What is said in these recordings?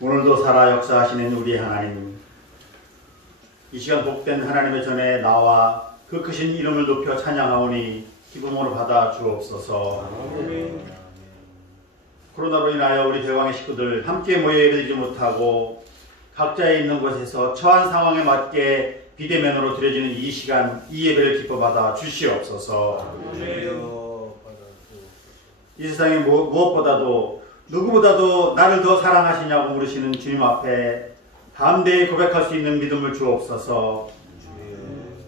오늘도 살아 역사하시는 우리 하나님, 이 시간 복된 하나님의 전에 나와 그 크신 이름을 높여 찬양하오니 기쁨으로 받아 주옵소서. 아멘. 코로나로 인하여 우리 대왕의 식구들 함께 모여 예배드리지 못하고 각자의 있는 곳에서 처한 상황에 맞게 비대면으로 드려지는 이 시간, 이 예배를 기뻐 받아 주시옵소서. 아멘. 이 세상에 무엇보다도 누구보다도 나를 더 사랑하시냐고 물으시는 주님 앞에 담대히 고백할 수 있는 믿음을 주옵소서.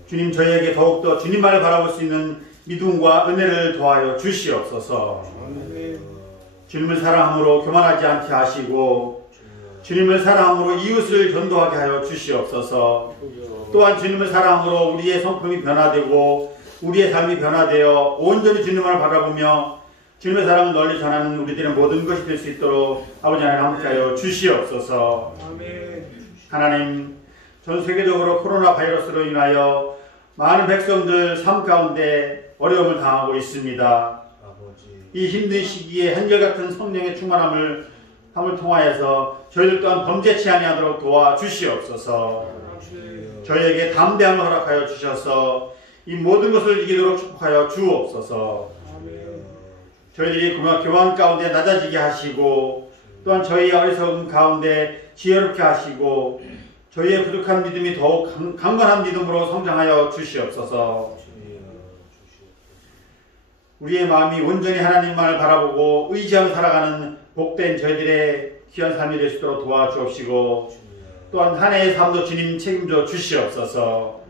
주님, 저희에게 더욱더 주님만을 바라볼 수 있는 믿음과 은혜를 더하여 주시옵소서. 주님을 사랑함으로 교만하지 않게 하시고 주님을 사랑함으로 이웃을 전도하게 하여 주시옵소서. 또한 주님을 사랑함으로 우리의 성품이 변화되고 우리의 삶이 변화되어 온전히 주님만을 바라보며 주님의 사랑을 널리 전하는 우리들의 모든 것이 될 수 있도록 아버지 하나님 함께하여 주시옵소서. 하나님, 전 세계적으로 코로나 바이러스로 인하여 많은 백성들 삶 가운데 어려움을 당하고 있습니다. 이 힘든 시기에 한결같은 성령의 충만함을 통하여서 저희들 또한 범죄치 아니하도록 도와주시옵소서. 저희에게 담대함을 허락하여 주셔서 이 모든 것을 이기도록 축복하여 주옵소서. 저희들이 교만 가운데 낮아지게 하시고 또한 저희의 어리석음 가운데 지혜롭게 하시고 저희의 부족한 믿음이 더욱 강건한 믿음으로 성장하여 주시옵소서. 우리의 마음이 온전히 하나님만을 바라보고 의지하며 살아가는 복된 저희들의 귀한 삶이 될 수 있도록 도와주옵시고 또한 한 해의 삶도 주님 책임져 주시옵소서.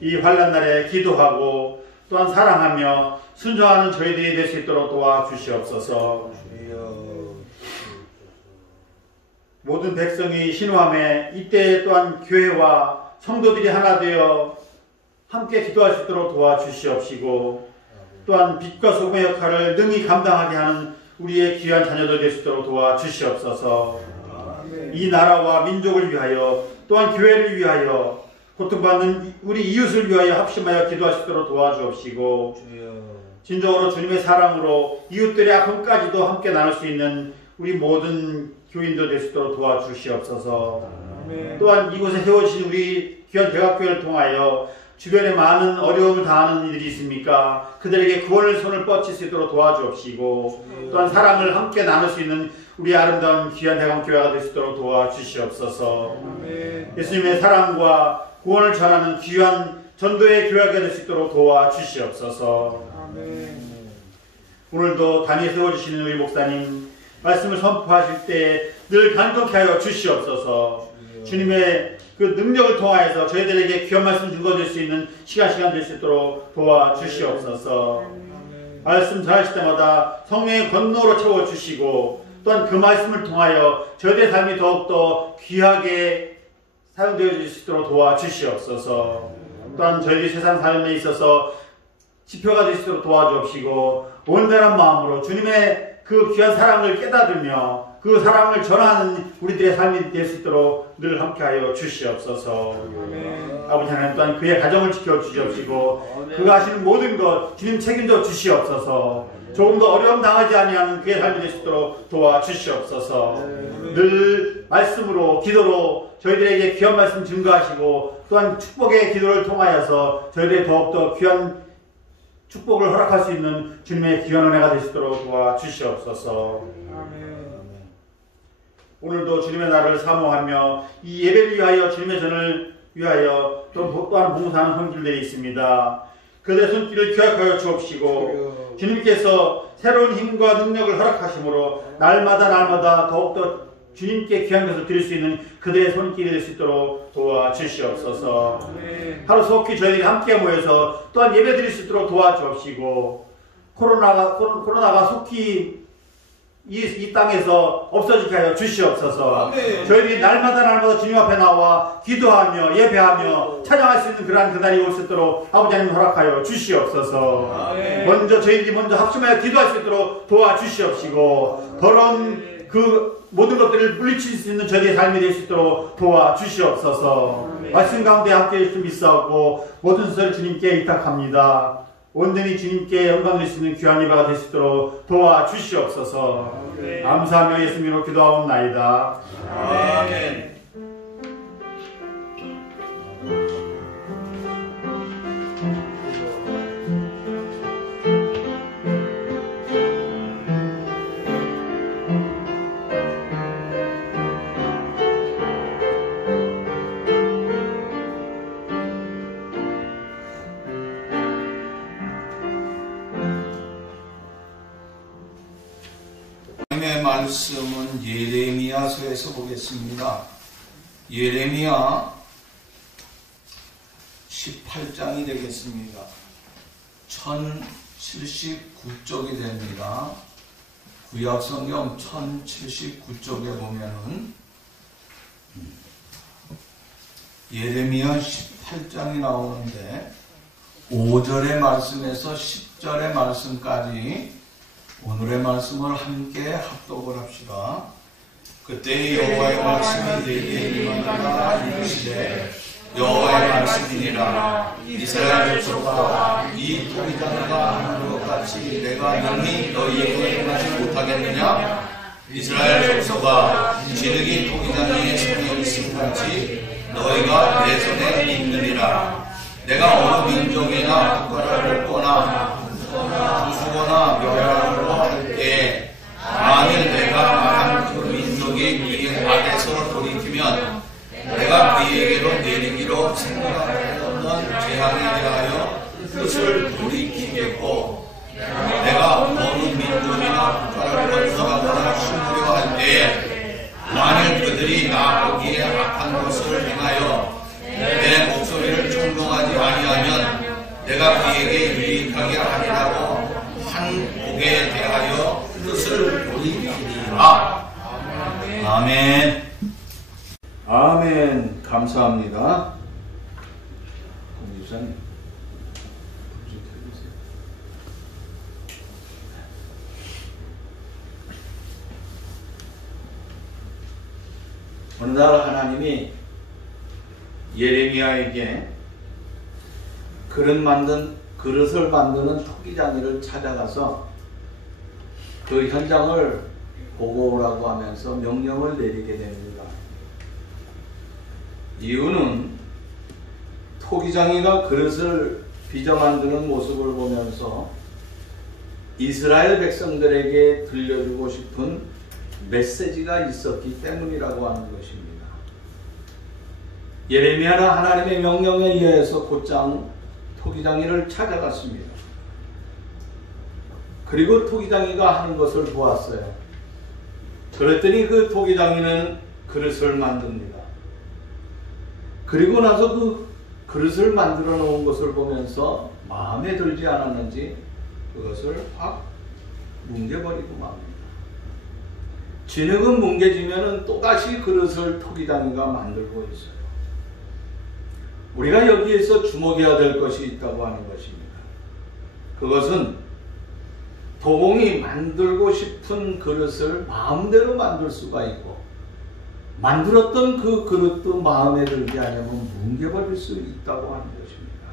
이 환난 날에 기도하고 또한 사랑하며 순종하는 저희들이 될 수 있도록 도와주시옵소서. 모든 백성이 신호함에 이때 또한 교회와 성도들이 하나 되어 함께 기도할 수 있도록 도와주시옵시고 또한 빛과 소금의 역할을 능히 감당하게 하는 우리의 귀한 자녀들 될 수 있도록 도와주시옵소서. 이 나라와 민족을 위하여 또한 교회를 위하여 고통받는 우리 이웃을 위하여 합심하여 기도할 수 있도록 도와주옵시고 진정으로 주님의 사랑으로 이웃들의 아픔까지도 함께 나눌 수 있는 우리 모든 교인들 될 수 있도록 도와주시옵소서. 또한 이곳에 세워주신 우리 귀한 대학교회를 통하여 주변에 많은 어려움을 당하는 이들이 있습니까? 그들에게 구원의 손을 뻗칠 수 있도록 도와주옵시고 또한 사랑을 함께 나눌 수 있는 우리 아름다운 귀한 대강교회가 될 수 있도록 도와주시옵소서. 예수님의 사랑과 구원을 전하는 귀한 전도의 교회가 될 수 있도록 도와주시옵소서. 오늘도 단위에 세워주시는 우리 목사님 말씀을 선포하실 때 늘 간곡히 하여 주시옵소서. 주님의 그 능력을 통하여서 저희들에게 귀한 말씀 증거될 수 있는 시간 될 수 있도록 도와주시옵소서. 말씀 전하실 때마다 성령의 권능으로 채워주시고 또한 그 말씀을 통하여 저희들의 삶이 더욱더 귀하게 사용되어질 수 있도록 도와주시옵소서. 또한 저희들이 세상 삶에 있어서 지표가 될 수 있도록 도와주옵시고 온전한 마음으로 주님의 그 귀한 사랑을 깨닫으며 그 사랑을 전하는 우리들의 삶이 될 수 있도록 늘 함께하여 주시옵소서. 아버지 하나님 또한 그의 가정을 지켜주시옵시고 그가 하시는 모든 것 주님 책임져 주시옵소서. 조금 더 어려움 당하지 아니하는 그의 삶이 될 수 있도록 도와주시옵소서. 늘 말씀으로 기도로 저희들에게 귀한 말씀 증거하시고 또한 축복의 기도를 통하여서 저희들의 더욱더 귀한 축복을 허락할 수 있는 주님의 귀한 은혜가 될 수 있도록 도와주시옵소서. 오늘도 주님의 날을 사모하며 이 예배를 위하여 주님의 전을 위하여 또한 봉사하는 성질들이 있습니다. 그들의 손길을 귀하여 주옵시고 주님께서 새로운 힘과 능력을 허락하심으로 날마다 더욱더 주님께 귀한 것을 드릴 수 있는 그들의 손길이 될 수 있도록 도와주시옵소서. 하루속히 저희들이 함께 모여서 또한 예배 드릴 수 있도록 도와주옵시고 코로나가 속히 이 땅에서 없어지게 하여 주시옵소서. 저희들이 날마다 주님 앞에 나와 기도하며 예배하며 찬양할 수 있는 그러한 그날이 올 수 있도록 아버지 하나님 허락하여 주시옵소서. 저희들이 먼저 합심하여 기도할 수 있도록 도와주시옵시고 더러운 그 모든 것들을 물리칠 수 있는 저희의 삶이 될 수 있도록 도와주시옵소서. 말씀 가운데 함께 해주시면 있사옵고 모든 것을 주님께 의탁합니다. 온전히 주님께 영광 드릴 수 있는 귀한 예배가 될 수 있도록 도와주시옵소서. 감사하며 예수님으로 기도하옵나이다. 아멘. 하나님의 말씀은 예레미야서에서 보겠습니다. 예레미야 18장이 되겠습니다. 1079쪽이 됩니다. 구약성경 1079쪽에 보면은 예레미야 18장이 나오는데 5절의 말씀에서 10절의 말씀까지 오늘의 말씀을 함께 합독을 합시다. 그때 여호와의 말씀이 내게 임하노라. 이르시되 여호와의 말씀이니라. 이스라엘 족속아, 이 토기장이가 하는 것 같이 내가 능히 너희에게 행하지 못하겠느냐? 이스라엘 족속아, 진흙이 토기장이의 손에 있음 같이 너희가 내 손에 있느니라. 내가 어느 민족이나 국가를 뽑거나 부수거나 멸하려고 할 때에 만일 내가 말한 그 민족이 그의 악에서 돌이키면 내가 그에게로 내리기로 생각하였던 재앙에 대하여 뜻을 돌이키겠고, 내가 어느 민족이나 국가를 건설하거나 심으려 할 때에 만일 그들이 나 보기에 악한 것을 행하여 내 목소리를 청종하지 아니하면 내가 그에게 유익하게 하리라고 한 복에 대하여 뜻을 돌이키리라. 아멘. 아멘. 감사합니다. 공지사님, 불좀 켜주세요. 어느 날 하나님이 예레미야에게 그릇을 만드는 토기장이를 찾아가서 그 현장을 보고 오라고 하면서 명령을 내리게 됩니다. 이유는 토기장이가 그릇을 빚어 만드는 모습을 보면서 이스라엘 백성들에게 들려주고 싶은 메시지가 있었기 때문이라고 하는 것입니다. 예레미야는 하나님의 명령에 의해서 곧장 토기장이를 찾아갔습니다. 그리고 토기장이가 하는 것을 보았어요. 그랬더니 그 토기장이는 그릇을 만듭니다. 그리고 나서 그 그릇을 만들어 놓은 것을 보면서 마음에 들지 않았는지 그것을 확 뭉개버리고 맙니다. 진흙은 뭉개지면 또다시 그릇을 토기장이가 만들고 있어요. 우리가 여기에서 주목해야 될 것이 있다고 하는 것입니다. 그것은 도공이 만들고 싶은 그릇을 마음대로 만들 수가 있고, 만들었던 그 그릇도 마음에 들지 않으면 뭉개버릴 수 있다고 하는 것입니다.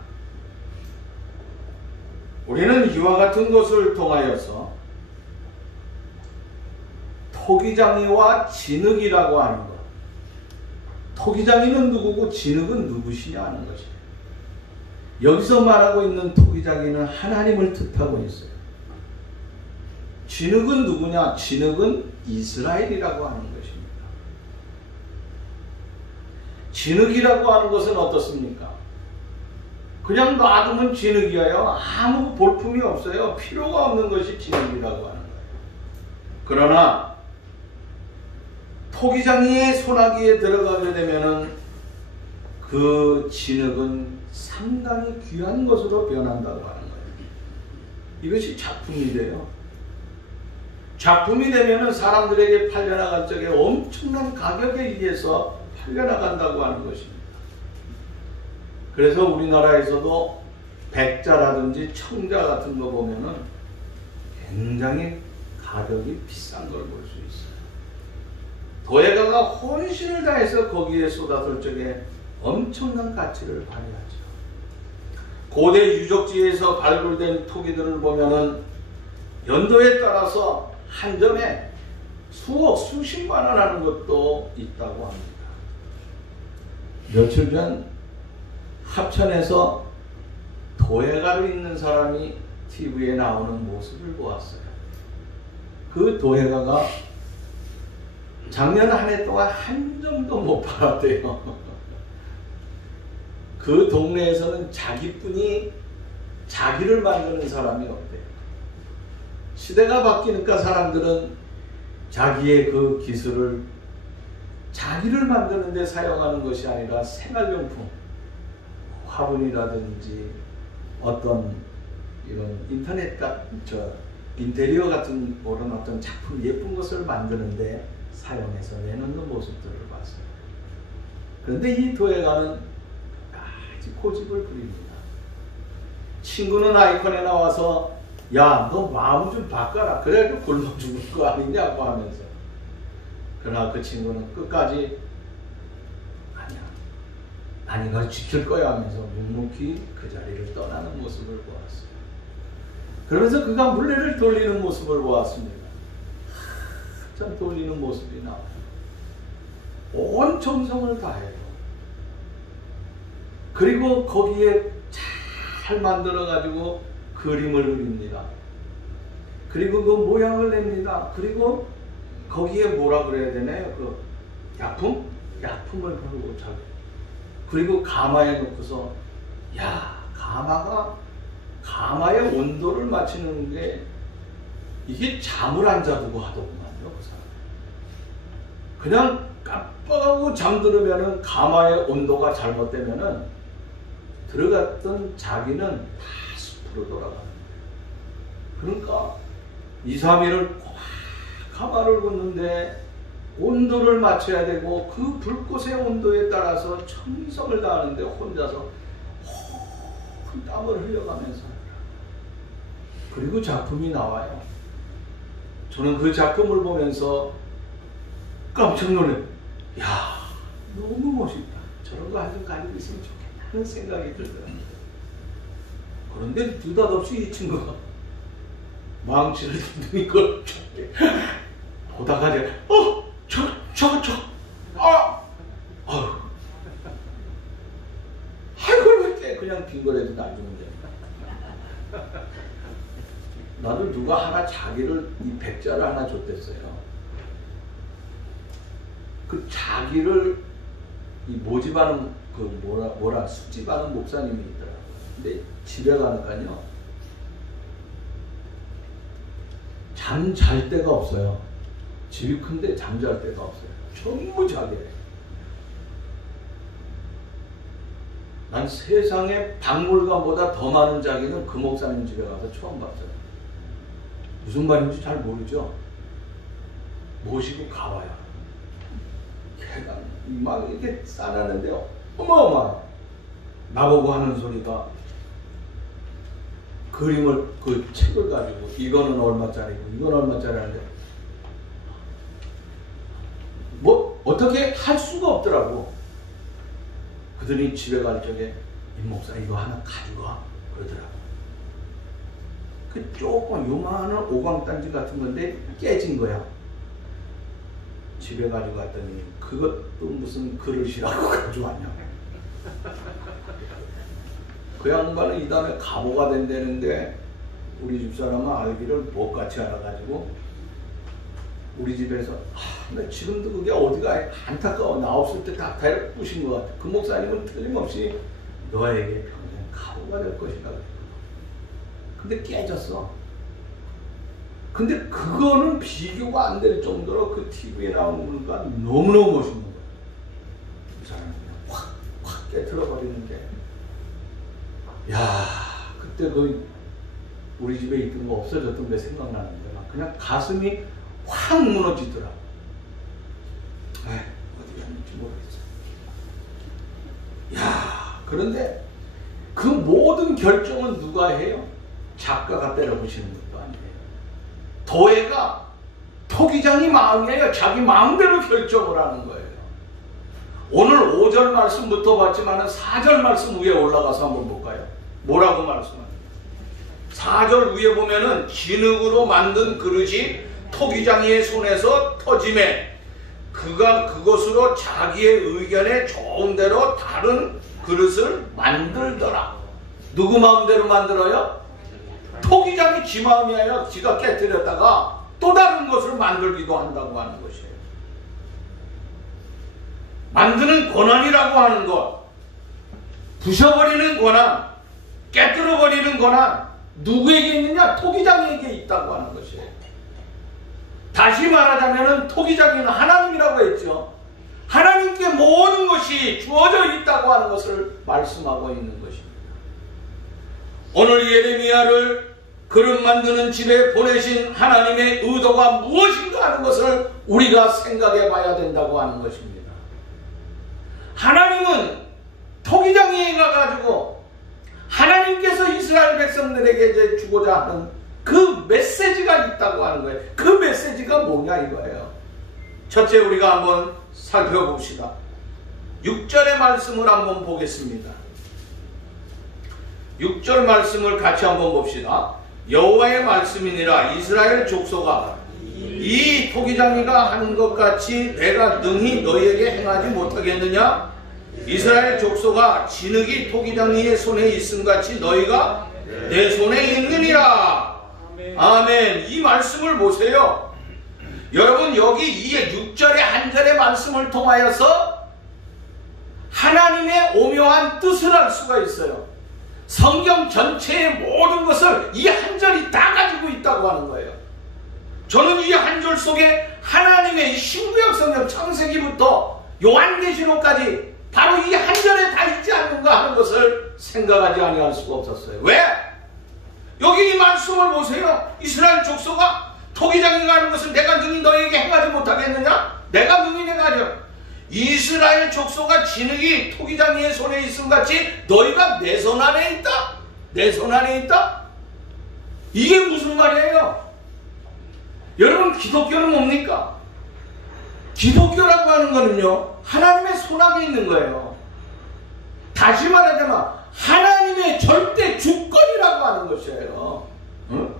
우리는 이와 같은 것을 통하여서 토기장이와 진흙이라고 하는 것, 토기장이는 누구고 진흙은 누구시냐 하는 것이에요. 여기서 말하고 있는 토기장이는 하나님을 뜻하고 있어요. 진흙은 누구냐? 진흙은 이스라엘이라고 하는 것입니다. 진흙이라고 하는 것은 어떻습니까? 그냥 놔두면 진흙이에요. 아무 볼품이 없어요. 필요가 없는 것이 진흙이라고 하는 거예요. 그러나 토기장이의 손아귀에 들어가게 되면은 그 진흙은 상당히 귀한 것으로 변한다고 하는 거예요. 이것이 작품이 돼요. 작품이 되면은 사람들에게 팔려나갈 적에 엄청난 가격에 의해서 팔려나간다고 하는 것입니다. 그래서 우리나라에서도 백자라든지 청자 같은 거 보면은 굉장히 가격이 비싼 걸 볼 수 있어요. 도예가가 혼신을 다해서 거기에 쏟아들 적에 엄청난 가치를 발휘하죠. 고대 유적지에서 발굴된 토기들을 보면은 연도에 따라서 한 점에 수억, 수십만 원 하는 것도 있다고 합니다. 며칠 전 합천에서 도예가로 있는 사람이 TV에 나오는 모습을 보았어요. 그 도예가가 작년 한 해 동안 한 점도 못 팔았대요. 그 동네에서는 자기뿐이 자기를 만드는 사람이 없대요. 시대가 바뀌니까 사람들은 자기의 그 기술을 자기를 만드는 데 사용하는 것이 아니라 생활용품, 화분이라든지 어떤 이런 인터넷 인테리어 같은 그런 어떤 작품, 예쁜 것을 만드는데 사용해서 내놓는 모습들을 봤어요. 그런데 이 도예가는 아주 고집을 부립니다. 친구는 아이콘에 나와서 야, 너 마음 좀 바꿔라. 그래도 굶어 죽을 거 아니냐고 하면서. 그러나 그 친구는 끝까지 아니야, 난 이걸 지킬 거야 하면서 묵묵히 그 자리를 떠나는 모습을 보았어요. 그러면서 그가 물레를 돌리는 모습을 보았습니다. 참 돌리는 모습이 나와요. 온 정성을 다해요. 그리고 거기에 잘 만들어가지고 그림을 그립니다. 그리고 그 모양을 냅니다. 그리고 거기에 뭐라 그래야 되나요? 그 약품? 약품을 바르고 잘. 그리고 가마에 놓고서 야, 가마의 온도를 맞추는 게 이게 잠을 안 자두고 하더구만요. 그 사람. 그냥 깜빡하고 잠들으면은 가마의 온도가 잘못되면은 들어갔던 자기는 다 숲으로 돌아가는 거예요. 그러니까 2, 3일을 가마를 굽는데 온도를 맞춰야 되고 그 불꽃의 온도에 따라서 정성을 다하는데 혼자서 땀을 흘려가면서 그리고 작품이 나와요. 저는 그 작품을 보면서 깜짝 놀래요. 야, 너무 멋있다. 저런 거 한 점 가지고 있으면 좋겠다 하는 생각이 들더라고요. 그런데 느닷없이 이 친구가 망치를 든든 걸 보다가 아이고 왜 그냥 빙거래도 놔주는데. 나도 누가 하나 자기를 이 백자를 하나 줬댔어요. 그 자기를 이 모집하는 그 뭐라 숙집하는 목사님이 있더라고요. 근데 집에 가니까요 잠 잘 데가 없어요. 집이 큰데 잠잘 데가 없어요. 전부 자기예요. 난 세상에 박물관보다 더 많은 자기는 그 목사님 집에 가서 처음 봤어요. 무슨 말인지 잘 모르죠. 모시고 가봐요. 걔가 막 이렇게 싸놨는데요. 어마어마해. 나보고 하는 소리가 그림을 그 책을 가지고 이거는 얼마짜리고 이건 얼마짜리 하는데 뭐 어떻게 할 수가 없더라고. 그들이 집에 갈 적에 임 목사 이거 하나 가져가 그러더라고. 그 조금 요만한 오광단지 같은 건데 깨진 거야. 집에 가지고 갔더니 그것도 무슨 그릇이라고 가져왔냐. 그 양반은 이 다음에 가보가 된다는데 우리 집사람은 알기를 못같이 알아가지고 우리 집에서 나 지금도 그게 어디가 안타까워. 나 없을 때 다 부신 것 같아. 그 목사님은 틀림없이 너에게 평생 가보가 될 것이다. 근데 깨졌어. 근데 그거는 비교가 안 될 정도로 그 TV에 나오는 거가 너무너무 멋있는 거야. 그 사람은 그냥 확 깨트려버리는데 야, 그때 그 우리 집에 있던 거 없어졌던 게 생각나는데 막 그냥 가슴이 확 무너지더라. 어디 갔는지 모르겠어. 야, 그런데 그 모든 결정은 누가 해요? 작가가 때려부시는 것도 아니에요. 도예가 토기장이 마음이에요. 자기 마음대로 결정을 하는 거예요. 오늘 5절 말씀부터 봤지만 4절 말씀 위에 올라가서 한번 볼까요? 뭐라고 말씀합니까? 4절 위에 보면은 진흙으로 만든 그릇이 토기장이의 손에서 터짐에 그가 그것으로 자기의 의견에 좋은 대로 다른 그릇을 만들더라. 누구 마음대로 만들어요? 토기장이 지 마음이 아니라 지가 깨뜨렸다가 또 다른 것을 만들기도 한다고 하는 것이에요. 만드는 권한이라고 하는 것, 부셔버리는 권한, 깨뜨려버리는 권한 누구에게 있느냐? 토기장에게 있다고 하는 것이에요. 다시 말하자면 토기장에는 하나님이라고 했죠. 하나님께 모든 것이 주어져 있다고 하는 것을 말씀하고 있는 것입니다. 오늘 예레미야를 그릇 만드는 집에 보내신 하나님의 의도가 무엇인가 하는 것을 우리가 생각해 봐야 된다고 하는 것입니다. 하나님은 토기장에 가가지고 하나님께서 이스라엘 백성들에게 이제 주고자 하는 그 메시지가 있다고 하는 거예요. 그 메시지가 뭐냐 이거예요. 첫째 우리가 한번 살펴봅시다. 6절의 말씀을 한번 보겠습니다. 6절 말씀을 같이 한번 봅시다. 여호와의 말씀이니라 이스라엘 족속아 이 토기장이가 하는 것 같이 내가 능히 너희에게 행하지 못하겠느냐? 이스라엘 족속아 진흙이 토기장이의 손에 있음같이 너희가 내 손에 있느니라. 아멘. 이 말씀을 보세요. 여러분 여기 이 6절의 한 절의 말씀을 통하여서 하나님의 오묘한 뜻을 알 수가 있어요. 성경 전체의 모든 것을 이 한 절이 다 가지고 있다고 하는 거예요. 저는 이 한 절 속에 하나님의 신구약 성경 창세기부터 요한계시록까지 바로 이 한 절에 다 있지 않는가 하는 것을 생각하지 아니할 수가 없었어요. 왜? 여기 이 말씀을 보세요. 이스라엘 족속아 토기장이 가는 것을 내가 능히 너희에게 행하지 못하겠느냐? 내가 능히 행하려. 이스라엘 족속아 진흙이 토기장이의 손에 있음같이 너희가 내 손 안에 있다? 내 손 안에 있다? 이게 무슨 말이에요? 여러분 기독교는 뭡니까? 기독교라고 하는 거는요 하나님의 손 안에 있는 거예요. 다시 말하자면 하나님의 절대 주권이라고 하는 것이에요. 응?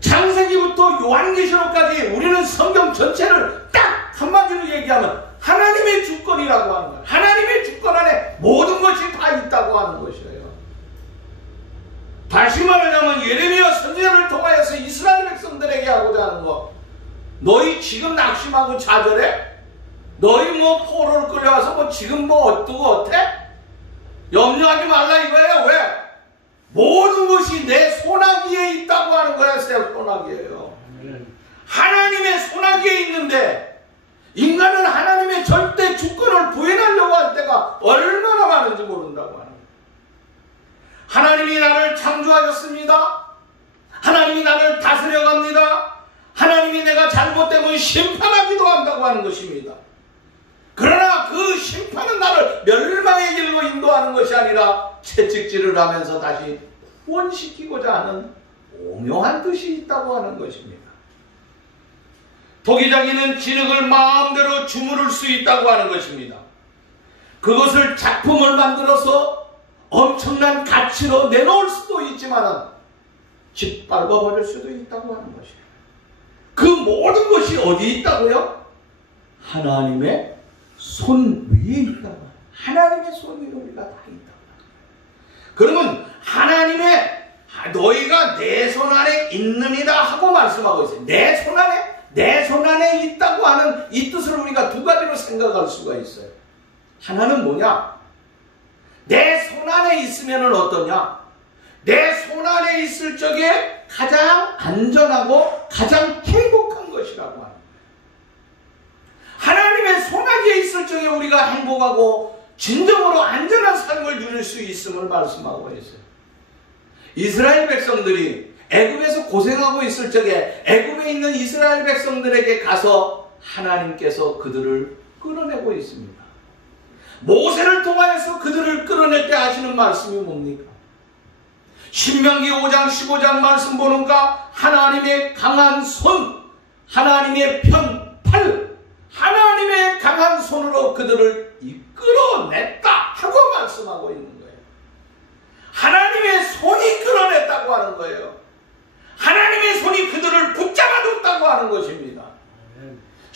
창세기부터 요한계시록까지 우리는 성경 전체를 딱 한마디로 얘기하면 하나님의 주권이라고 하는 거예요. 하나님의 주권 안에 모든 것이 다 있다고 하는 것이에요. 다시 말하자면 예레미야 선지자를 통하여서 이스라엘 백성들에게 하고자 하는 것, 너희 지금 낙심하고 좌절해? 너희 뭐 포로를 끌려와서 뭐 지금 뭐 어떠고 어때? 염려하지 말라 이거예요. 왜? 모든 것이 내 손아귀에 있다고 하는 거야. 새 손아귀예요. 하나님의 손아귀에 있는데 인간은 하나님의 절대 주권을 부인하려고 할 때가 얼마나 많은지 모른다고 하는 거예요. 하나님이 나를 창조하셨습니다. 하나님이 나를 다스려갑니다. 하나님이 내가 잘못되면 심판하기도 한다고 하는 것입니다. 그러나 그 심판은 나를 멸망의 길로 인도하는 것이 아니라 채찍질을 하면서 다시 후원시키고자 하는 오묘한 뜻이 있다고 하는 것입니다. 토기장이는 진흙을 마음대로 주무를 수 있다고 하는 것입니다. 그것을 작품을 만들어서 엄청난 가치로 내놓을 수도 있지만 짓밟아버릴 수도 있다고 하는 것이에요. 그 모든 것이 어디에 있다고요? 하나님의 손 위에 있다고. 하나님의 손 위에 우리가 다 있다고. 그러면 하나님의 너희가 내 손 안에 있느니라 하고 말씀하고 있어요. 내 손 안에 있다고 하는 이 뜻을 우리가 두 가지로 생각할 수가 있어요. 하나는 뭐냐? 내 손 안에 있으면 어떠냐? 내 손 안에 있을 적에 가장 안전하고 가장 행복한 것이라고 합니다. 하나님의 손아귀에 있을 적에 우리가 행복하고 진정으로 안전한 삶을 누릴 수 있음을 말씀하고 있어요. 이스라엘 백성들이 애굽에서 고생하고 있을 적에 애굽에 있는 이스라엘 백성들에게 가서 하나님께서 그들을 끌어내고 있습니다. 모세를 통하여서 그들을 끌어낼 때 하시는 말씀이 뭡니까? 신명기 5장 15장 말씀 보는가? 하나님의 강한 손, 하나님의 편팔, 하나님의 강한 손으로 그들을 이끌어냈다 하고 말씀하고 있는 거예요.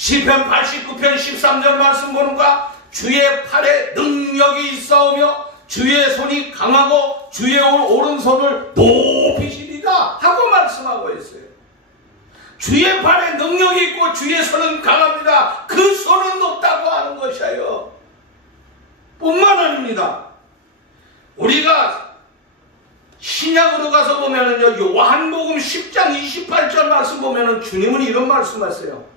시편 89편 13절 말씀 보는가? 주의 팔에 능력이 있사오며 주의 손이 강하고 주의 오른손을 높이시리라 하고 말씀하고 있어요. 주의 팔에 능력이 있고 주의 손은 강합니다. 그 손은 높다고 하는 것이에요. 뿐만 아닙니다. 우리가 신약으로 가서 보면은요, 요한복음 10장 28절 말씀 보면은 주님은 이런 말씀하세요.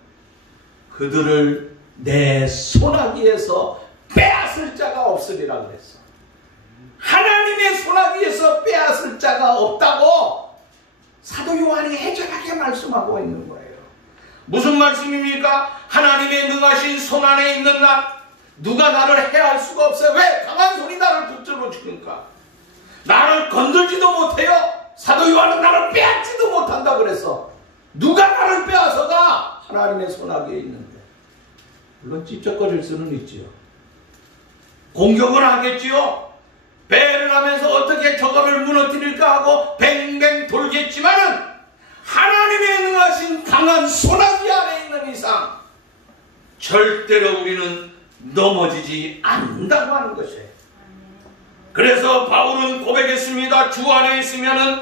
그들을 내 손아귀에서 빼앗을 자가 없으리라 그랬어. 하나님의 손아귀에서 빼앗을 자가 없다고 사도 요한이 해절하게 말씀하고 있는 거예요. 무슨 말씀입니까? 하나님의 능하신 손 안에 있는 나, 누가 나를 해할 수가 없어요. 왜? 강한 손이 나를 붙들어 주니까. 나를 건들지도 못해요. 사도 요한은 나를 빼앗지도 못한다 그랬어. 누가 나를 빼앗아가? 하나님의 손아귀에 있는데. 물론 찝쩍거릴 수는 있지요. 공격을 하겠지요. 배를 하면서 어떻게 저거를 무너뜨릴까 하고 뱅뱅 돌겠지만은 하나님의 능하신 강한 손아귀 안에 있는 이상 절대로 우리는 넘어지지 않는다고 하는 것이에요. 그래서 바울은 고백했습니다. 주 안에 있으면은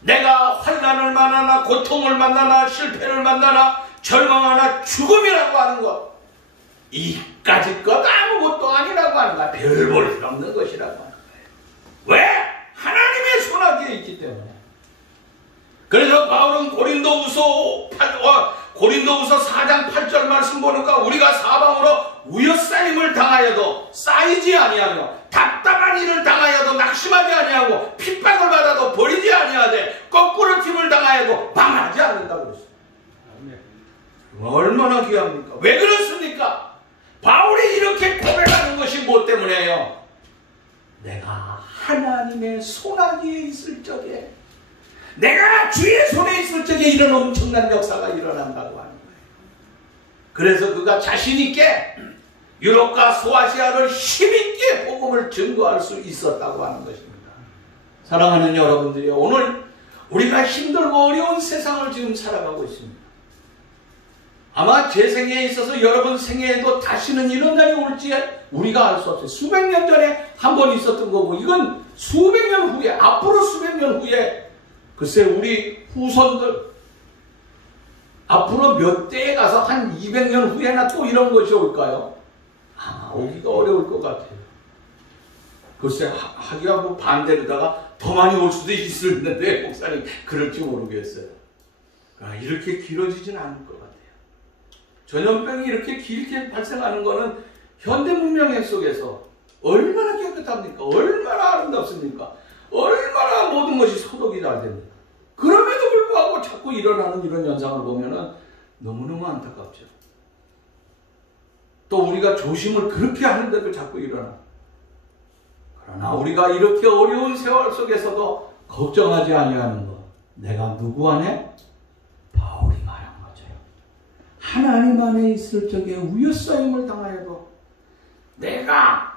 내가 환난을 만나나 고통을 만나나 실패를 만나나 절망하나 죽음이라고 하는 것, 이까짓 것 아무것도 아니라고 하는 거야. 별 볼 일 없는 것이라고 하는 거예요. 왜? 하나님의 손아귀에 있기 때문에. 그래서 바울은 고린도후서 4장 8절 말씀 보니까 우리가 사방으로 우여싸임을 당하여도 쌓이지 아니하며 답답한 일을 당하여도 낙심하지 아니하고 핍박을 받아도 버리지 아니하되 거꾸로 팀을 당하여도 망하지 않는다고 그랬어요. 얼마나 귀합니까? 왜 그렇습니까? 바울이 이렇게 고백하는 것이 뭐 때문에요? 내가 하나님의 손아귀에 있을 적에, 내가 주의 손에 있을 적에 이런 엄청난 역사가 일어난다고 하는 거예요. 그래서 그가 자신 있게 유럽과 소아시아를 힘있게 복음을 증거할 수 있었다고 하는 것입니다. 사랑하는 여러분들이요, 오늘 우리가 힘들고 어려운 세상을 지금 살아가고 있습니다. 아마 제 생애에 있어서 여러분 생애에도 다시는 이런 날이 올지 우리가 알 수 없어요. 수백 년 전에 한 번 있었던 거고, 이건 수백 년 후에, 앞으로 수백 년 후에, 글쎄 우리 후손들 앞으로 몇 대에 가서 한 200년 후에나 또 이런 것이 올까요? 아마 오기가 어려울 것 같아요. 글쎄 하기가 뭐 반대로다가 더 많이 올 수도 있었는데 목사님 그럴지 모르겠어요. 이렇게 길어지진 않을 것 같아요. 전염병이 이렇게 길게 발생하는 거는 현대 문명 속에서 얼마나 깨끗합니까? 얼마나 아름답습니까? 얼마나 모든 것이 소독이 잘 됩니다. 그럼에도 불구하고 자꾸 일어나는 이런 현상을 보면은 너무너무 안타깝죠. 또 우리가 조심을 그렇게 하는데도 자꾸 일어나. 그러나 우리가 이렇게 어려운 세월 속에서도 걱정하지 아니하는 것, 내가 누구 안에? 바울이 말한 거죠. 하나님 안에 있을 적에 우여싸임을 당하여도, 내가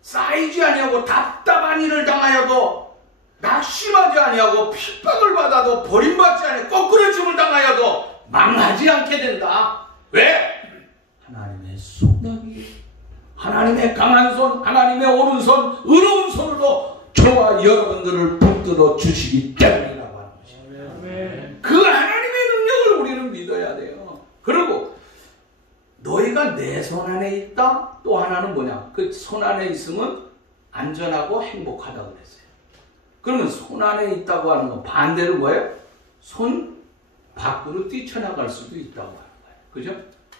쌓이지 아니하고 답답한 일을 당하여도, 낙심하지 아니하고 핍박을 받아도 버림받지 아니하고 거꾸로짐을 당하여도 망하지 않게 된다. 왜? 하나님의 손아귀, 하나님의 강한 손, 하나님의 오른손, 의로운 손으로 저와 여러분들을 붙들어 주시기 때문이라고 하는 것입니다. 그 하나님의 능력을 우리는 믿어야 돼요. 그리고 너희가 내 손 안에 있다. 또 하나는 뭐냐? 그 손 안에 있으면 안전하고 행복하다고 그랬어요. 그러면 손 안에 있다고 하는 건 반대로 뭐예요? 손 밖으로 뛰쳐나갈 수도 있다고 하는 거예요. 그죠?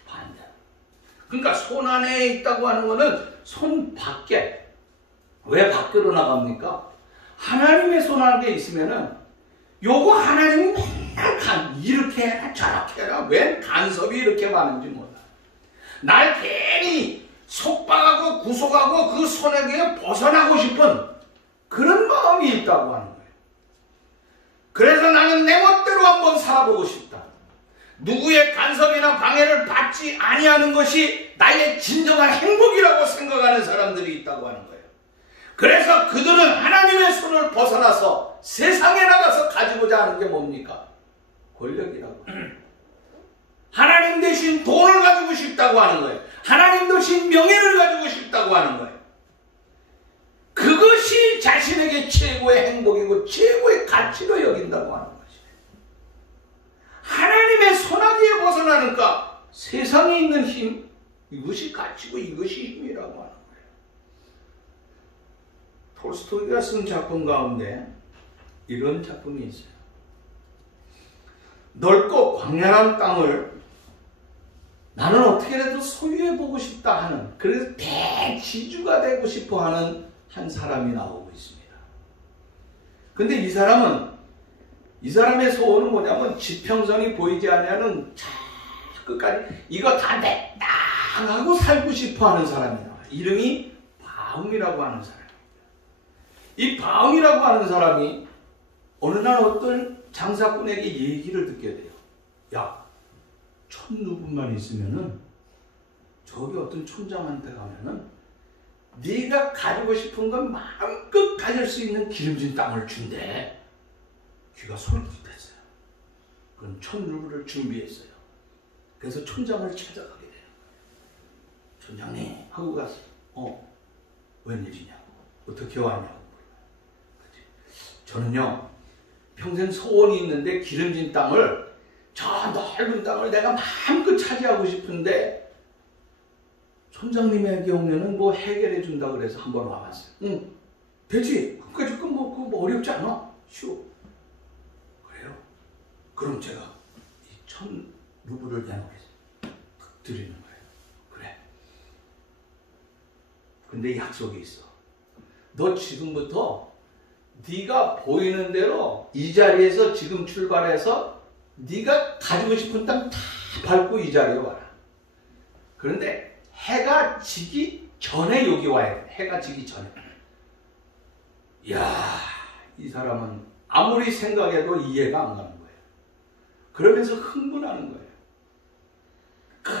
반대. 그러니까 손 안에 있다고 하는 거는 손 밖에. 왜 밖으로 나갑니까? 하나님의 손 안에 있으면은 요거 하나님이 맨날 이렇게 해라 저렇게 해라, 왜 간섭이 이렇게 많은지 몰라. 날 괜히 속박하고 구속하고 그 손에게 벗어나고 싶은 그런 마음이 있다고 하는 거예요. 그래서 나는 내 멋대로 한번 살아보고 싶다. 누구의 간섭이나 방해를 받지 아니하는 것이 나의 진정한 행복이라고 생각하는 사람들이 있다고 하는 거예요. 그래서 그들은 하나님의 손을 벗어나서 세상에 나가서 가지고자 하는 게 뭡니까? 권력이라고. 하나님 대신 돈을 가지고 싶다고 하는 거예요. 하나님 대신 명예를 가지고 싶다고 하는 거예요. 그것이 자신에게 최고의 행복이고 최고의 가치로 여긴다고 하는 것이에요. 하나님의 손아귀에 벗어나니까 세상에 있는 힘, 이것이 가치고 이것이 힘이라고 하는 거예요. 톨스토이가 쓴 작품 가운데 이런 작품이 있어요. 넓고 광활한 땅을 나는 어떻게라도 소유해보고 싶다 하는, 그래서 대지주가 되고 싶어 하는 한 사람이 나오고 있습니다. 근데 이 사람의 소원은 뭐냐면 지평선이 보이지 않으면 자 끝까지 이거 다 내 땅 하고 살고 싶어 하는 사람이 나와요. 이름이 바움이라고 하는 사람입니다. 이 바움이라고 하는 사람이 어느 날 어떤 장사꾼에게 얘기를 듣게 돼요. 야, 1,000루블만 있으면은 저기 어떤 촌장한테 가면은 네가 가지고 싶은 건 마음껏 가질 수 있는 기름진 땅을 준대. 귀가 솔깃했어요. 그럼 1,000루블을 준비했어요. 그래서 촌장을 찾아가게 돼요. 촌장님 하고 가서 웬일이냐고, 어떻게 왔냐고. 저는요 평생 소원이 있는데 기름진 땅을, 저 넓은 땅을 내가 마음껏 차지하고 싶은데 촌장님에게 오면은 뭐 해결해 준다 그래서 한번 와봤어요. 응, 되지. 그까짓 건 뭐 어렵지 않아. 쉬워. 그래요? 그럼 제가 이 1,000루블을 내놓겠습니다. 드리는 거예요. 그래. 근데 약속이 있어. 너 지금부터 네가 보이는 대로 이 자리에서 지금 출발해서 네가 가지고 싶은 땅 다 밟고 이 자리에 와라. 그런데 해가 지기 전에 여기 와야 돼. 해가 지기 전에. 이야, 이 사람은 아무리 생각해도 이해가 안 가는 거예요. 그러면서 흥분하는 거예요.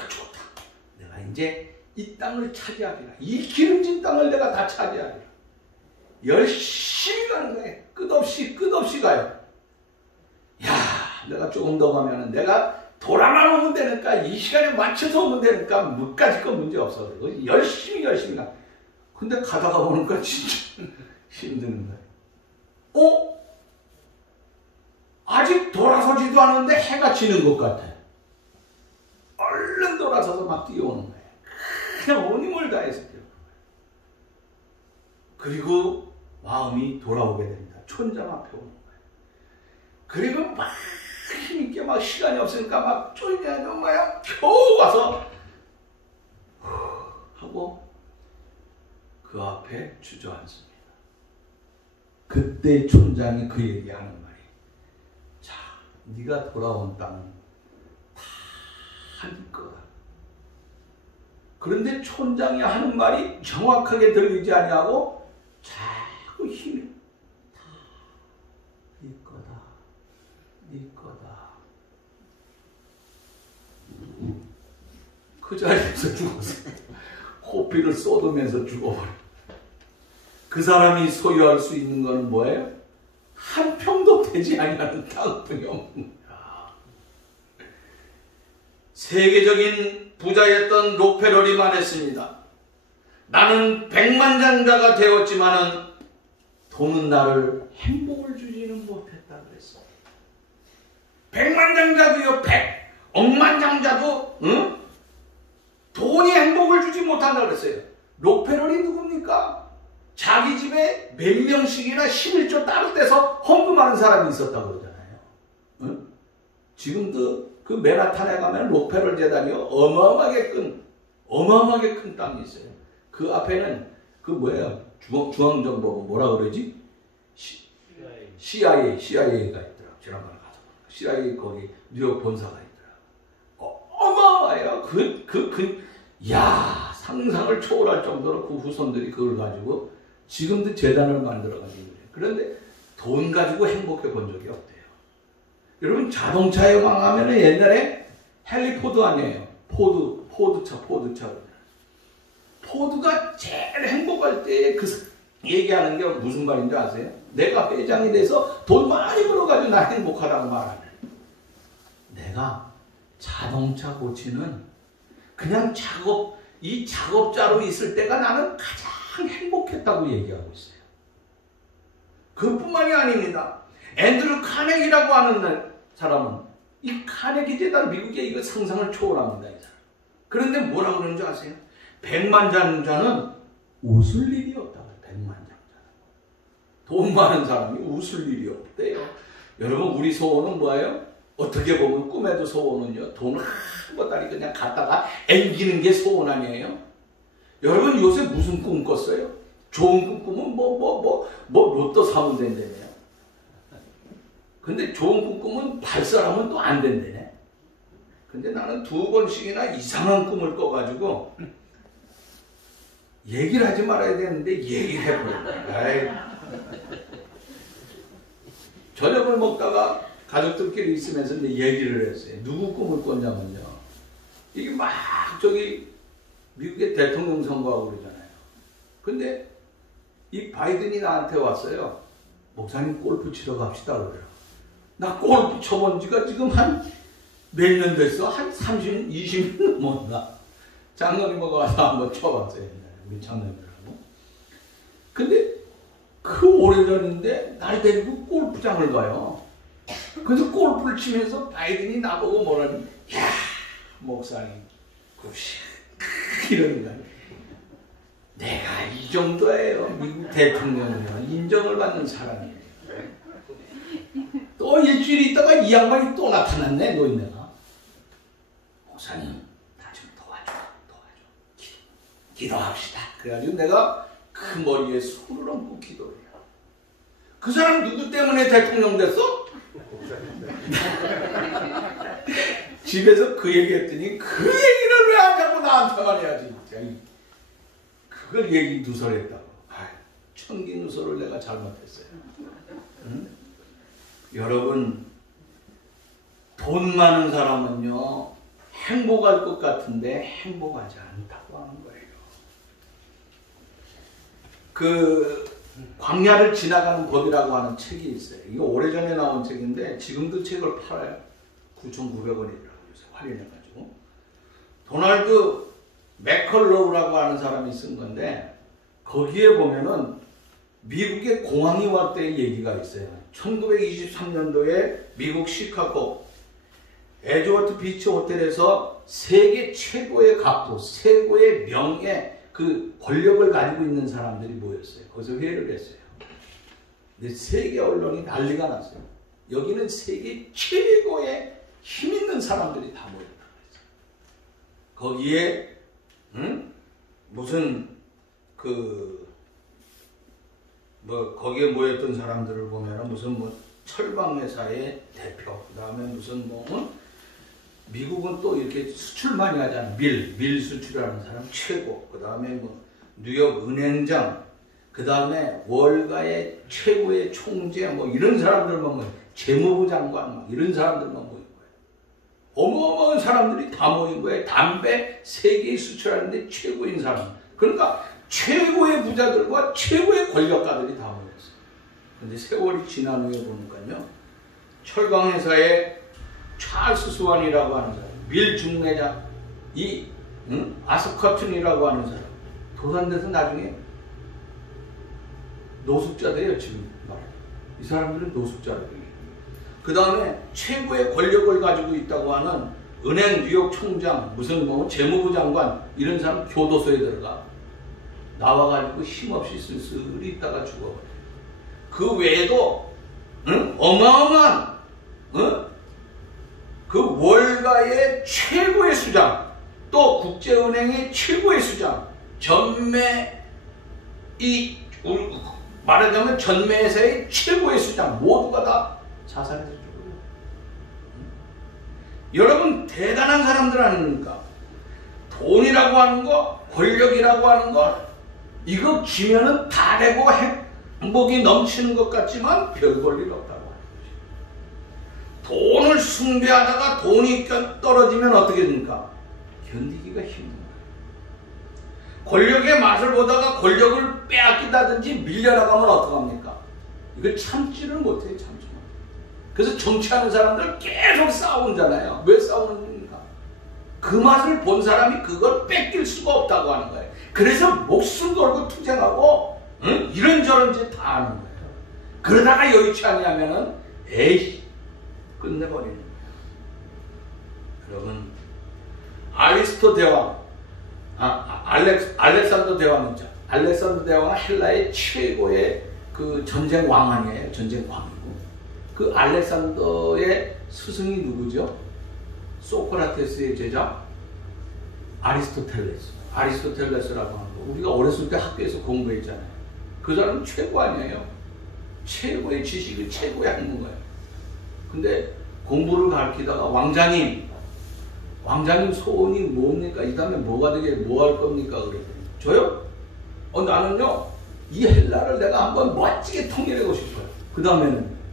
좋다. 내가 이제 이 땅을 차지하리라. 이 기름진 땅을 내가 다 차지하리라. 열심히 가는 거예요. 끝없이 가요. 야, 내가 조금 더 가면은 내가 돌아만 오면 되니까, 이 시간에 맞춰서 오면 되니까 뭐까지 건 문제 없어. 열심히 가. 근데 가다가 보니까 진짜 힘드는 거예요. 아직 돌아서지도 않았는데 해가 지는 것 같아. 얼른 돌아서서 막 뛰어오는 거예요. 그냥 온 힘을 다해서 뛰어오는 거예요. 그리고 마음이 돌아오게 됩니다. 촌장 앞에 오는 거예요. 그리고 막 힘있게 막 시간이 없으니까 막 쫄냐고 막 겨우 와서 하고 그 앞에 주저앉습니다. 그때 촌장이 그 얘기하는 말이, 자, 네가 돌아온 땅은 다 네 거다. 그런데 촌장이 하는 말이 정확하게 들리지 아니하고 자꾸 힘이, 다 네 거다, 네 거다. 그 자리에서 죽었어요. 코피를 쏟으면서 죽어버려. 그 사람이 소유할 수 있는 것은 뭐예요? 한 평도 되지 아니하는 땅뿐이 없는 거야. 세계적인 부자였던 록페럴이 말했습니다. 나는 백만장자가 되었지만은 돈은 나를 행복을 주지는 못했다 그랬어. 백만장자도요, 억만장자도 돈이 행복을 주지 못한다 그랬어요. 록페럴이 누굽니까? 자기 집에 몇 명씩이나 11조 따로 떼서 헌금하는 사람이 있었다고 그러잖아요. 응? 지금도 그 맨하탄에 가면 록페럴 재단이요, 어마어마하게 큰 땅이 있어요. 그 앞에는 그 뭐예요? 중앙정보부 뭐라 그러지? CIA가 있더라고. 지난번에 가서 CIA 거기 뉴욕 본사가 있더라고. 어마어마해요. 야, 상상을 초월할 정도로 그 후손들이 그걸 가지고 지금도 재단을 만들어가지고 그래요. 그런데 돈 가지고 행복해 본 적이 없대요. 여러분, 자동차에 망하면 옛날에 헨리 포드 아니에요. 포드차. 포드가 제일 행복할 때 그 얘기하는 게 무슨 말인지 아세요? 내가 회장이 돼서 돈 많이 벌어가지고 나 행복하다고 말하네. 내가 자동차 고치는 그냥 이 작업자로 있을 때가 나는 가장 행복했다고 얘기하고 있어요. 그뿐만이 아닙니다. 앤드류 카네기라고 하는 사람은 이 카네기 재단 미국의 이거 상상을 초월합니다. 이 사람. 그런데 뭐라고 그러는 줄 아세요? 백만장자는 웃을 일이 없다고. 백만장자는 돈 많은 사람이 웃을 일이 없대요. 여러분 우리 소원은 뭐예요? 어떻게 보면 꿈에도 소원은요, 돈을 한 보따리 그냥 갖다가 앵기는 게 소원 아니에요? 여러분 요새 무슨 꿈 꿨어요? 좋은 꿈 꾸면 로또 사면 된다네요. 근데 좋은 꿈 꾸면 발사하면 또 안 된다네. 근데 나는 2번씩이나 이상한 꿈을 꿔가지고 얘기를 하지 말아야 되는데 얘기를 해버렸네. 저녁을 먹다가 가족들끼리 있으면서 이제 얘기를 했어요. 누구 꿈을 꿨냐면요. 이게 막 미국의 대통령 선거하고 그러잖아요. 근데 이 바이든이 나한테 왔어요. 목사님 골프 치러 갑시다 그래요. 나 골프 쳐본 지가 지금 한 몇 년 됐어? 한 30, 20년 넘었나? 장로님하고 와서 한번 쳐봤어요. 우리 장로님하고. 근데 그 오래전인데 날 데리고 골프장을 가요. 그래서 골프를 치면서 바이든이 나보고 뭐라니, 야 목사님 굿이 이러는 거야. 내가 이 정도예요. 미국 대통령이요. 인정을 받는 사람이에요. 또 일주일 있다가 이 양반이 또 나타났네. 노인네가. 목사님 나 좀 도와줘. 기도합시다. 그래가지고 내가 그 머리에 손을 얹고 기도를 해요. 그 사람 누구 때문에 대통령 됐어? 집에서 그 얘기했더니 그 얘기를 왜 하냐고 나한테만 해야지. 그걸 얘기 누설했다고. 천기 누설을 내가 잘못했어요. 응? 여러분 돈 많은 사람은요 행복할 것 같은데 행복하지 않다고 하는 거예요. 그 광야를 지나가는 법이라고 하는 책이 있어요. 이거 오래전에 나온 책인데 지금도 책을 팔아요. 9,900원이더라고요. 요새 할인해가지고. 도널드 맥컬로우라고 하는 사람이 쓴 건데 거기에 보면은 미국의 공항이 왔을 때의 얘기가 있어요. 1923년도에 미국 시카고 에즈워트 비치 호텔에서 세계 최고의 갑부, 최고의 명예 그 권력을 가지고 있는 사람들이 모였어요. 거기서 회의를 했어요. 근데 세계 언론이 난리가 났어요. 여기는 세계 최고의 힘 있는 사람들이 다 모였다고 했어요. 거기에 무슨 거기에 모였던 사람들을 보면 무슨 철강 회사의 대표, 그 다음에 무슨 미국은 또 이렇게 수출 많이 하잖아요. 밀 수출하는 사람 최고, 그 다음에 뉴욕 은행장, 그 다음에 월가의 최고의 총재, 이런 사람들만 재무부 장관, 이런 사람들만 모인 거예요. 어마어마한 사람들이 다 모인 거예요. 담배 세계에 수출하는데 최고인 사람. 그러니까 최고의 부자들과 최고의 권력가들이 다 모였어요. 근데 세월이 지난 후에 보니까요, 철강회사의 찰스 스완이라고 하는 사람, 밀 중매장, 아스커튼이라고 하는 사람, 도산돼서 나중에 노숙자 돼요, 지금 말하면. 이 사람들은 노숙자래요. 그 다음에 최고의 권력을 가지고 있다고 하는 은행 뉴욕 총장, 무슨 재무부 장관, 이런 사람 교도소에 들어가. 나와가지고 힘없이 쓸쓸히 있다가 죽어버려요. 그 외에도 어마어마한 그 월가의 최고의 수장, 또 국제은행의 최고의 수장, 말하자면 전매회사의 최고의 수장 모두가 다 자살해서 죽어요. 여러분 대단한 사람들 아닙니까? 돈이라고 하는 거, 권력이라고 하는 거, 이거 쥐면은 다 되고 행복이 넘치는 것 같지만 별 볼 일 없다고 하는 거죠. 돈을 숭배하다가 돈이 떨어지면 어떻게 됩니까? 견디기가 힘든 거예요. 권력의 맛을 보다가 권력을 빼앗긴다든지 밀려나가면 어떡합니까? 이걸 참지를 못해요. 참지 못해요. 그래서 정치하는 사람들 계속 싸우잖아요. 왜 싸우는 겁니까? 그 맛을 본 사람이 그걸 뺏길 수가 없다고 하는 거예요. 그래서 목숨 걸고 투쟁하고 이런저런 짓 다 하는 거예요. 그러다가 여의치 아니하면은 에이 끝내버리는 거예요. 여러분, 아리스토 대왕, 알렉산더 대왕이죠. 알렉산더 대왕은 헬라의 최고의 그 전쟁 왕 아니에요. 전쟁 왕이고, 그 알렉산더의 스승이 누구죠? 소크라테스의 제자 아리스토텔레스라고 하는 거. 우리가 어렸을 때 학교에서 공부했잖아요. 그 사람은 최고 아니에요. 최고의 지식이 최고의 학문가예요. 근데 공부를 가르치다가 왕자님 소원이 뭡니까? 이 다음에 뭐가 되게 뭐 할 겁니까? 그랬더니 저요? 나는요 이 헬라를 내가 한번 멋지게 통일하고 싶어요. 그 다음에는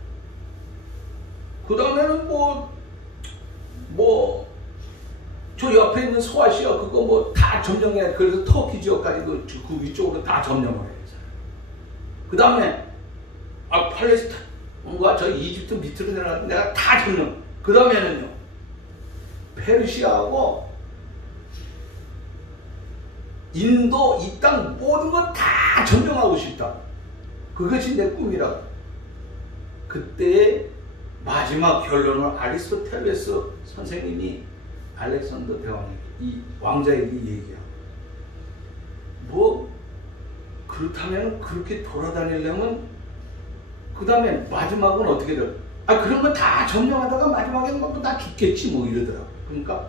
저 옆에 있는 소아시아 그거 뭐 다 점령해. 그래서 터키 지역까지 그 위쪽으로 다 점령을 해요. 그 다음에 팔레스타인과 저 이집트 밑으로 내려가서 내가 다 점령. 그 다음에는요 페르시아하고 인도 이 땅 모든 거 다 점령하고 싶다. 그것이 내 꿈이라고. 그때의 마지막 결론을 아리스토텔레스 선생님이 알렉산더 대왕에게, 이 왕자에게 얘기하고, 뭐 그렇다면 그렇게 돌아다니려면 그 다음에 마지막은 어떻게 돼? 그런 거 다 점령하다가 마지막에는 뭐 다 죽겠지 뭐 이러더라고. 그러니까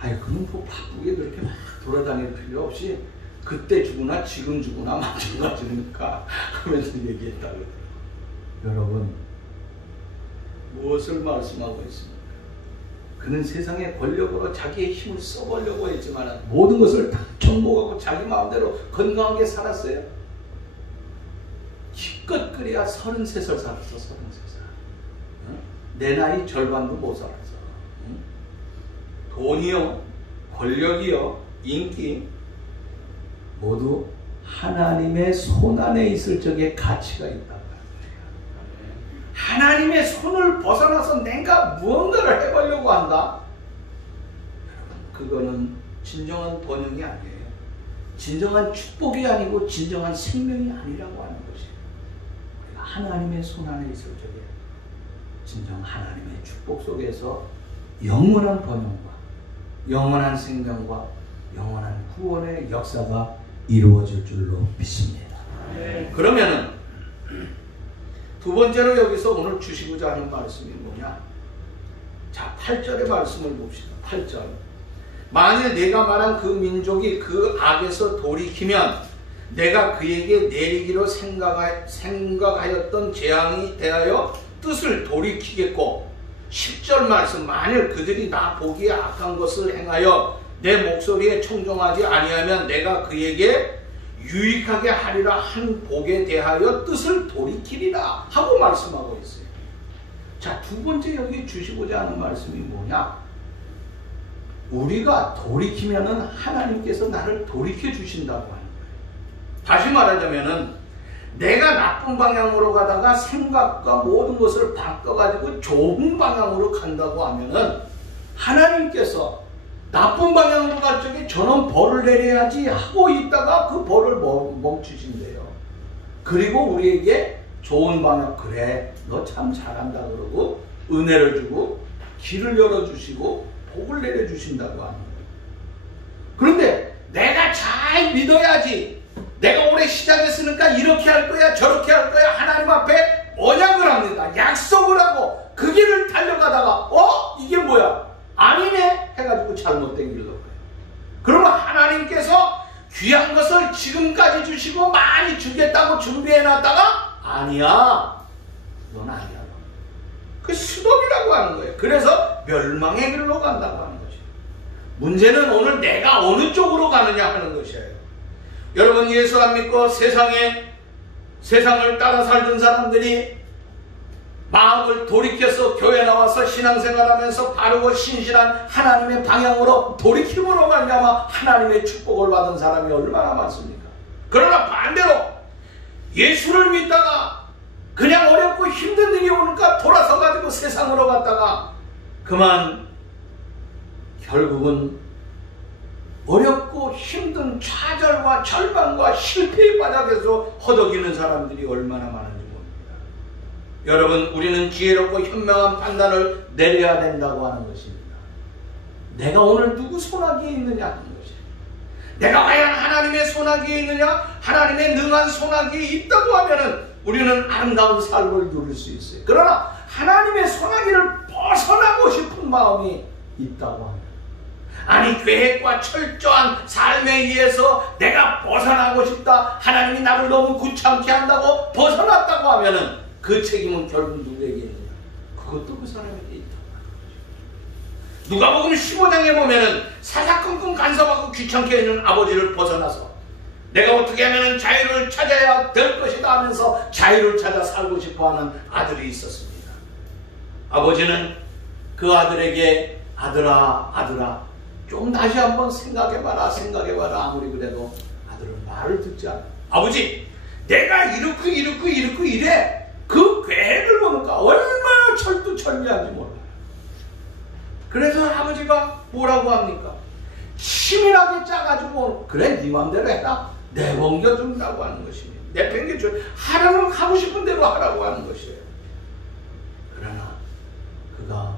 그럼 뭐 바쁘게 그렇게 막 돌아다닐 필요 없이 그때 죽으나 지금 죽으나 마찬가지니까 하면서 얘기했다고 그러더라고요. 여러분, 무엇을 말씀하고 있습니까? 그는 세상의 권력으로 자기의 힘을 써보려고 했지만 모든 것을 다 정복하고 자기 마음대로 건강하게 살았어요. 기껏 그래야 33살 살았어. 33살. 내 나이 절반도 못 살았어. 돈이요, 권력이요, 인기 모두 하나님의 손 안에 있을 적에 가치가 있다. 하나님의 손을 벗어나서 내가 무언가를 해보려고 한다? 그거는 진정한 번영이 아니에요. 진정한 축복이 아니고 진정한 생명이 아니라고 하는 것이에요. 하나님의 손 안에 있을 적에 진정 하나님의 축복 속에서 영원한 번영과 영원한 생명과 영원한 구원의 역사가 이루어질 줄로 믿습니다. 그러면은 두 번째로 여기서 오늘 주시고자 하는 말씀이 뭐냐? 자, 8절의 말씀을 봅시다. 8절. 만일 내가 말한 그 민족이 그 악에서 돌이키면 내가 그에게 내리기로 생각하였던 재앙이 대하여 뜻을 돌이키겠고, 10절 말씀. 만일 그들이 나 보기에 악한 것을 행하여 내 목소리에 청종하지 아니하면 내가 그에게 유익하게 하리라 한 복에 대하여 뜻을 돌이키리라 하고 말씀하고 있어요. 자, 두 번째 여기 주시고자 하는 말씀이 뭐냐? 우리가 돌이키면은 하나님께서 나를 돌이켜 주신다고 하는 거예요. 다시 말하자면은 내가 나쁜 방향으로 가다가 생각과 모든 것을 바꿔가지고 좋은 방향으로 간다고 하면은 하나님께서 나쁜 방향으로 갈 적에 저는 벌을 내려야지 하고 있다가 그 벌을 멈추신대요. 그리고 우리에게 좋은 방향, 그래 너 참 잘한다 그러고 은혜를 주고 길을 열어주시고 복을 내려주신다고 하는 거예요. 그런데 내가 잘 믿어야지, 내가 올해 시작했으니까 이렇게 할 거야 저렇게 할 거야 하나님 앞에 언약을 합니다. 약속을 하고 그 길을 달려가다가 이게 뭐야? 아니네 해가지고 잘못된 길로 가요. 그러면 하나님께서 귀한 것을 지금까지 주시고 많이 주겠다고 준비해놨다가 아니야, 넌 아니야. 그 수동이라고 하는 거예요. 그래서 멸망의 길로 간다고 하는 거죠. 문제는 오늘 내가 어느 쪽으로 가느냐 하는 것이에요. 여러분, 예수 안 믿고 세상을 따라 살던 사람들이 마음을 돌이켜서 교회 나와서 신앙생활하면서 바르고 신실한 하나님의 방향으로 돌이킴으로 말미암아 하나님의 축복을 받은 사람이 얼마나 많습니까? 그러나 반대로 예수를 믿다가 그냥 어렵고 힘든 일이 오니까 돌아서 가지고 세상으로 갔다가 그만 결국은 어렵고 힘든 좌절과 절망과 실패의 바닥에서 허덕이는 사람들이 얼마나 많은지 모릅니다. 여러분, 우리는 지혜롭고 현명한 판단을 내려야 된다고 하는 것입니다. 내가 오늘 누구 손아귀에 있느냐 하는 것입니다. 내가 과연 하나님의 손아귀에 있느냐, 하나님의 능한 손아귀에 있다고 하면은 우리는 아름다운 삶을 누릴 수 있어요. 그러나 하나님의 손아귀를 벗어나고 싶은 마음이 있다고 합니다. 아니, 계획과 철저한 삶에 의해서 내가 벗어나고 싶다, 하나님이 나를 너무 귀찮게 한다고 벗어났다고 하면은 그 책임은 결국 누구에게 있느냐? 그것도 그 사람에게 있다. 누가복음 15장에 보면은 사사건건 간섭하고 귀찮게 하는 아버지를 벗어나서 내가 어떻게 하면 자유를 찾아야 될 것이다 하면서 자유를 찾아 살고 싶어하는 아들이 있었습니다. 아버지는 그 아들에게 아들아 좀 다시 한번 생각해봐라. 아무리 그래도 아들은 말을 듣지 않아. 아버지, 내가 이렇고 이래. 그 계획을 보니까 얼마나 철두철미한지 몰라요. 그래서 아버지가 뭐라고 합니까? 치밀하게 짜가지고 그래, 네 맘대로 해라. 내팽겨준다고 하는 것입니다. 내팽겨줘. 하라면 하고 싶은 대로 하라고 하는 것이에요. 그러나 그가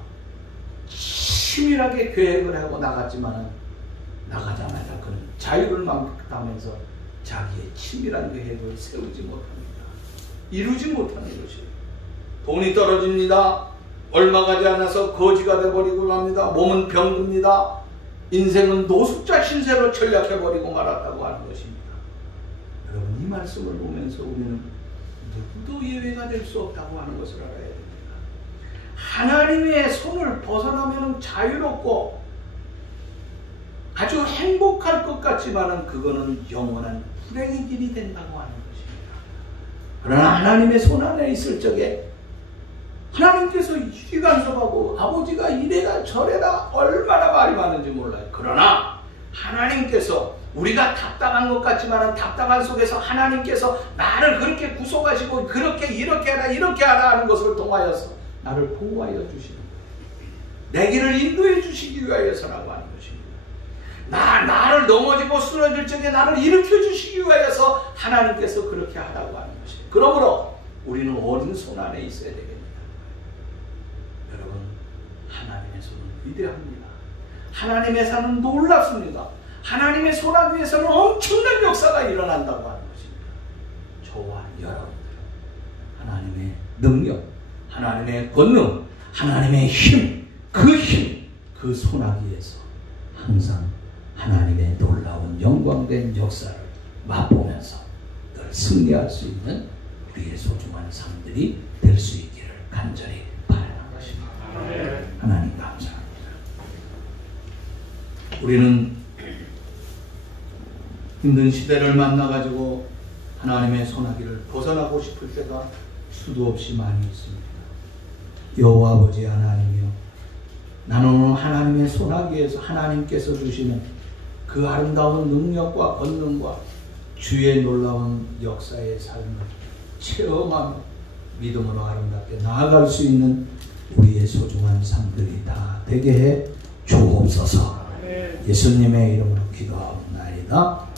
치밀하게 계획을 하고 나갔지만은 나가자마자 그는 자유를 망각하면서 자기의 치밀한 계획을 세우지 못합니다. 이루지 못하는 것이에요. 돈이 떨어집니다. 얼마 가지 않아서 거지가 돼버리고 맙니다. 몸은 병듭니다. 인생은 노숙자 신세로 전락해버리고 말았다고 하는 것입니다. 여러분, 이 말씀을 보면서 우리는 누구도 예외가 될 수 없다고 하는 것을 알아야 됩니다. 하나님의 손을 벗어나면 자유롭고 아주 행복할 것 같지만은 그거는 영원한 불행의 길이 된다고 하는 것입니다. 그러나 하나님의 손 안에 있을 적에 하나님께서 이리 간섭하고 아버지가 이래라 저래라 얼마나 말이 많은지 몰라요. 그러나 하나님께서 우리가 답답한 것 같지만은 답답한 속에서 하나님께서 나를 그렇게 구속하시고 그렇게 이렇게 하라 하는 것을 통하여서 나를 보호하여 주시는 거예요. 내 길을 인도해 주시기 위하여서라고 하는 것입니다. 나를 넘어지고 쓰러질 적에 나를 일으켜 주시기 위하여서 하나님께서 그렇게 하라고 하는 것이에요. 그러므로 우리는 어린 손 안에 있어야 되겠습니다. 여러분, 하나님의 손은 위대합니다. 하나님의 손은 놀랍습니다. 하나님의 손 위에서는 엄청난 역사가 일어난다고 하는 것입니다. 저와 여러분들, 하나님의 능력, 하나님의 권능, 하나님의 힘, 그 손아귀에서 항상 하나님의 놀라운 영광된 역사를 맛보면서 늘 승리할 수 있는 우리의 소중한 삶들이 될 수 있기를 간절히 바라는 것입니다. 하나님 감사합니다. 우리는 힘든 시대를 만나가지고 하나님의 손아귀를 벗어나고 싶을 때가 수도 없이 많이 있습니다. 여호와 아버지 하나님이여, 나는 오늘 하나님의 손아귀에서 하나님께서 주시는 그 아름다운 능력과 권능과 주의 놀라운 역사의 삶을 체험하며 믿음으로 아름답게 나아갈 수 있는 우리의 소중한 삶들이 다 되게 해 주옵소서. 예수님의 이름으로 기도하옵나이다.